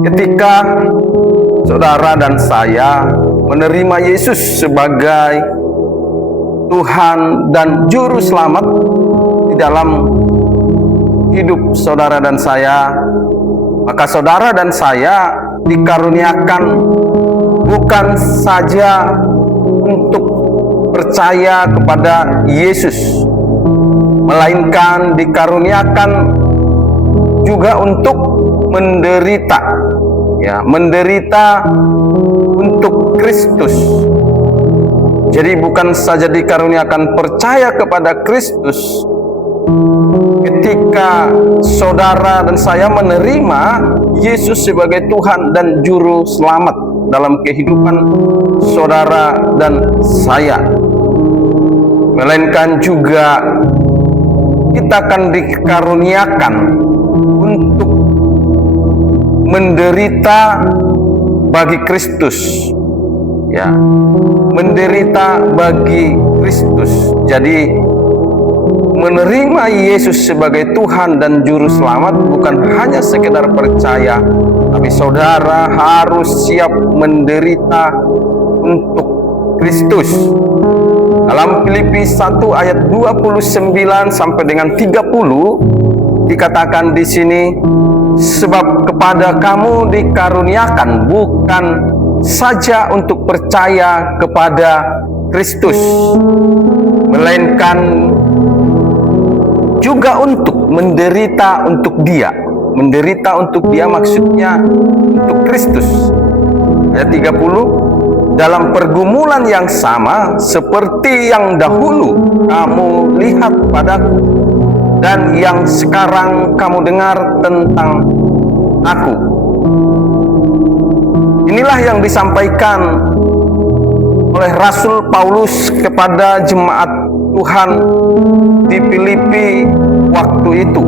Ketika saudara dan saya menerima Yesus sebagai Tuhan dan Juru Selamat di dalam hidup saudara dan saya, maka saudara dan saya dikaruniakan bukan saja untuk percaya kepada Yesus, melainkan dikaruniakan juga untuk menderita, menderita untuk Kristus. Jadi bukan saja dikaruniakan percaya kepada Kristus. Ketika saudara dan saya menerima Yesus sebagai Tuhan dan Juru Selamat dalam kehidupan saudara dan saya, melainkan juga kita akan dikaruniakan untuk menderita bagi Kristus, menderita bagi Kristus. Jadi menerima Yesus sebagai Tuhan dan Juru Selamat bukan hanya sekedar percaya, tapi saudara harus siap menderita untuk Kristus. Dalam Filipi 1 ayat 29 sampai dengan 30 dikatakan di sini, sebab kepada kamu dikaruniakan bukan saja untuk percaya kepada Kristus, melainkan juga untuk menderita untuk Dia. Menderita untuk Dia maksudnya untuk Kristus. Ayat 30, dalam pergumulan yang sama seperti yang dahulu kamu lihat padaku dan yang sekarang kamu dengar tentang aku. Inilah yang disampaikan oleh Rasul Paulus kepada jemaat Tuhan di Filipi waktu itu.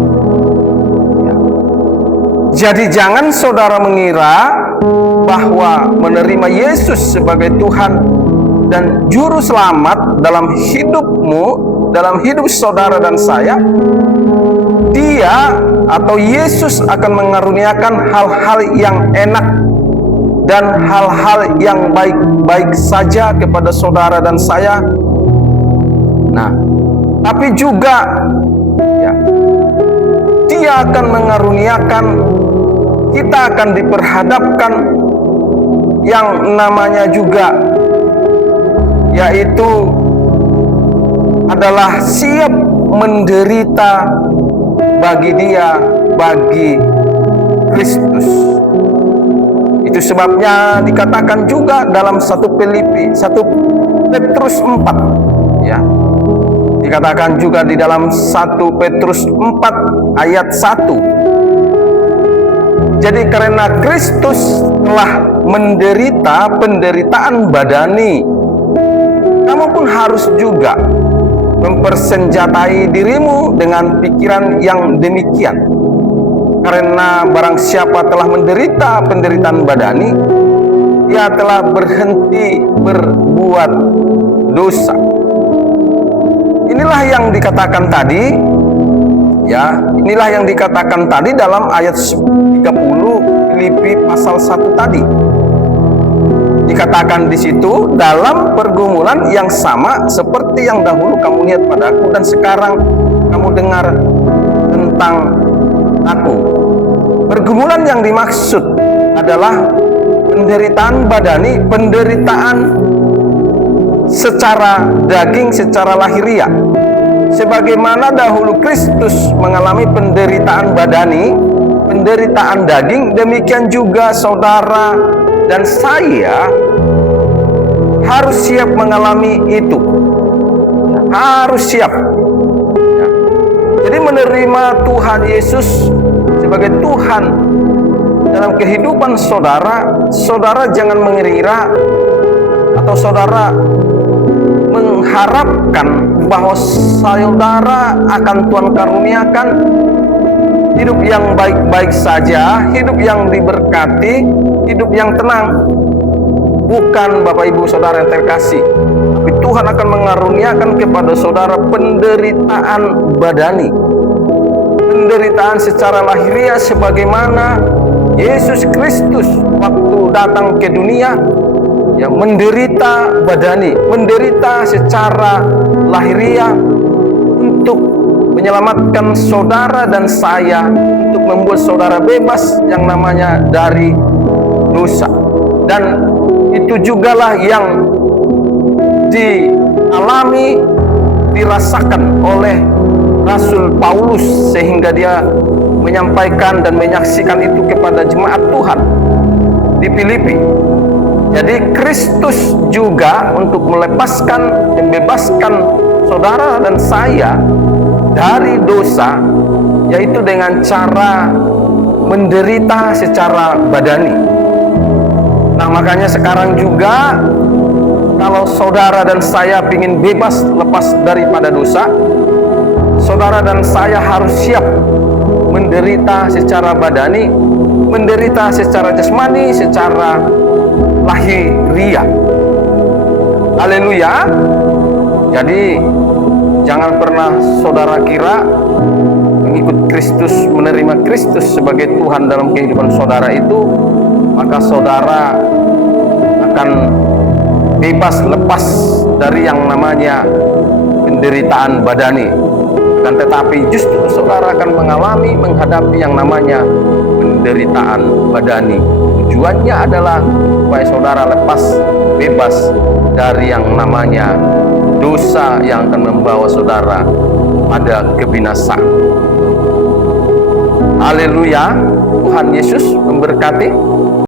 Jadi jangan saudara mengira bahwa menerima Yesus sebagai Tuhan dan Juru Selamat dalam hidupmu, dalam hidup saudara dan saya, Dia atau Yesus akan mengaruniakan hal-hal yang enak dan hal-hal yang baik-baik saja kepada saudara dan saya. Nah, tapi juga Dia akan mengaruniakan, kita akan diperhadapkan yang namanya juga yaitu adalah siap menderita bagi Dia, bagi Kristus. Itu sebabnya dikatakan juga dalam 1 Petrus 4, dikatakan juga di dalam 1 Petrus 4 ayat 1. Jadi karena Kristus telah menderita penderitaan badani, kamu pun harus juga mempersenjatai dirimu dengan pikiran yang demikian. Karena barang siapa telah menderita penderitaan badani, ia telah berhenti berbuat dosa. Inilah yang dikatakan tadi, inilah yang dikatakan tadi dalam ayat 30 Filipi pasal 1 tadi. Dikatakan di situ, dalam pergumulan yang sama seperti yang dahulu kamu lihat padaku dan sekarang kamu dengar tentang aku. Pergumulan yang dimaksud adalah penderitaan badani, penderitaan secara daging, secara lahiriah. Sebagaimana dahulu Kristus mengalami penderitaan badani, penderitaan daging, demikian juga saudara dan saya harus siap mengalami itu. Harus siap. Jadi menerima Tuhan Yesus sebagai Tuhan dalam kehidupan saudara, saudara jangan mengira atau saudara mengharapkan bahwa saudara akan Tuhan karuniakan hidup yang baik-baik saja, hidup yang diberkati, hidup yang tenang. Bukan Bapak Ibu Saudara yang terkasih, tapi Tuhan akan mengaruniakan kepada saudara penderitaan badani, penderitaan secara lahiriah sebagaimana Yesus Kristus waktu datang ke dunia, yang menderita badani, menderita secara lahiriah untuk menyelamatkan saudara dan saya, untuk membuat saudara bebas yang namanya dari dosa. Dan itu jugalah yang dialami, dirasakan oleh Rasul Paulus, sehingga dia menyampaikan dan menyaksikan itu kepada jemaat Tuhan di Filipi. Jadi Kristus juga untuk melepaskan, membebaskan saudara dan saya dari dosa, yaitu dengan cara menderita secara badani. Nah, makanya sekarang juga kalau saudara dan saya ingin bebas lepas daripada dosa, saudara dan saya harus siap menderita secara badani, menderita secara jasmani, secara lahiriah. Haleluya. Jadi jangan pernah saudara kira mengikut Kristus, menerima Kristus sebagai Tuhan dalam kehidupan saudara itu, maka saudara akan bebas lepas dari yang namanya penderitaan badani. Dan tetapi justru saudara akan menghadapi yang namanya penderitaan badani. Tujuannya adalah supaya saudara lepas, bebas dari yang namanya dosa yang akan membawa saudara pada kebinasaan. Haleluya. Tuhan Yesus memberkati.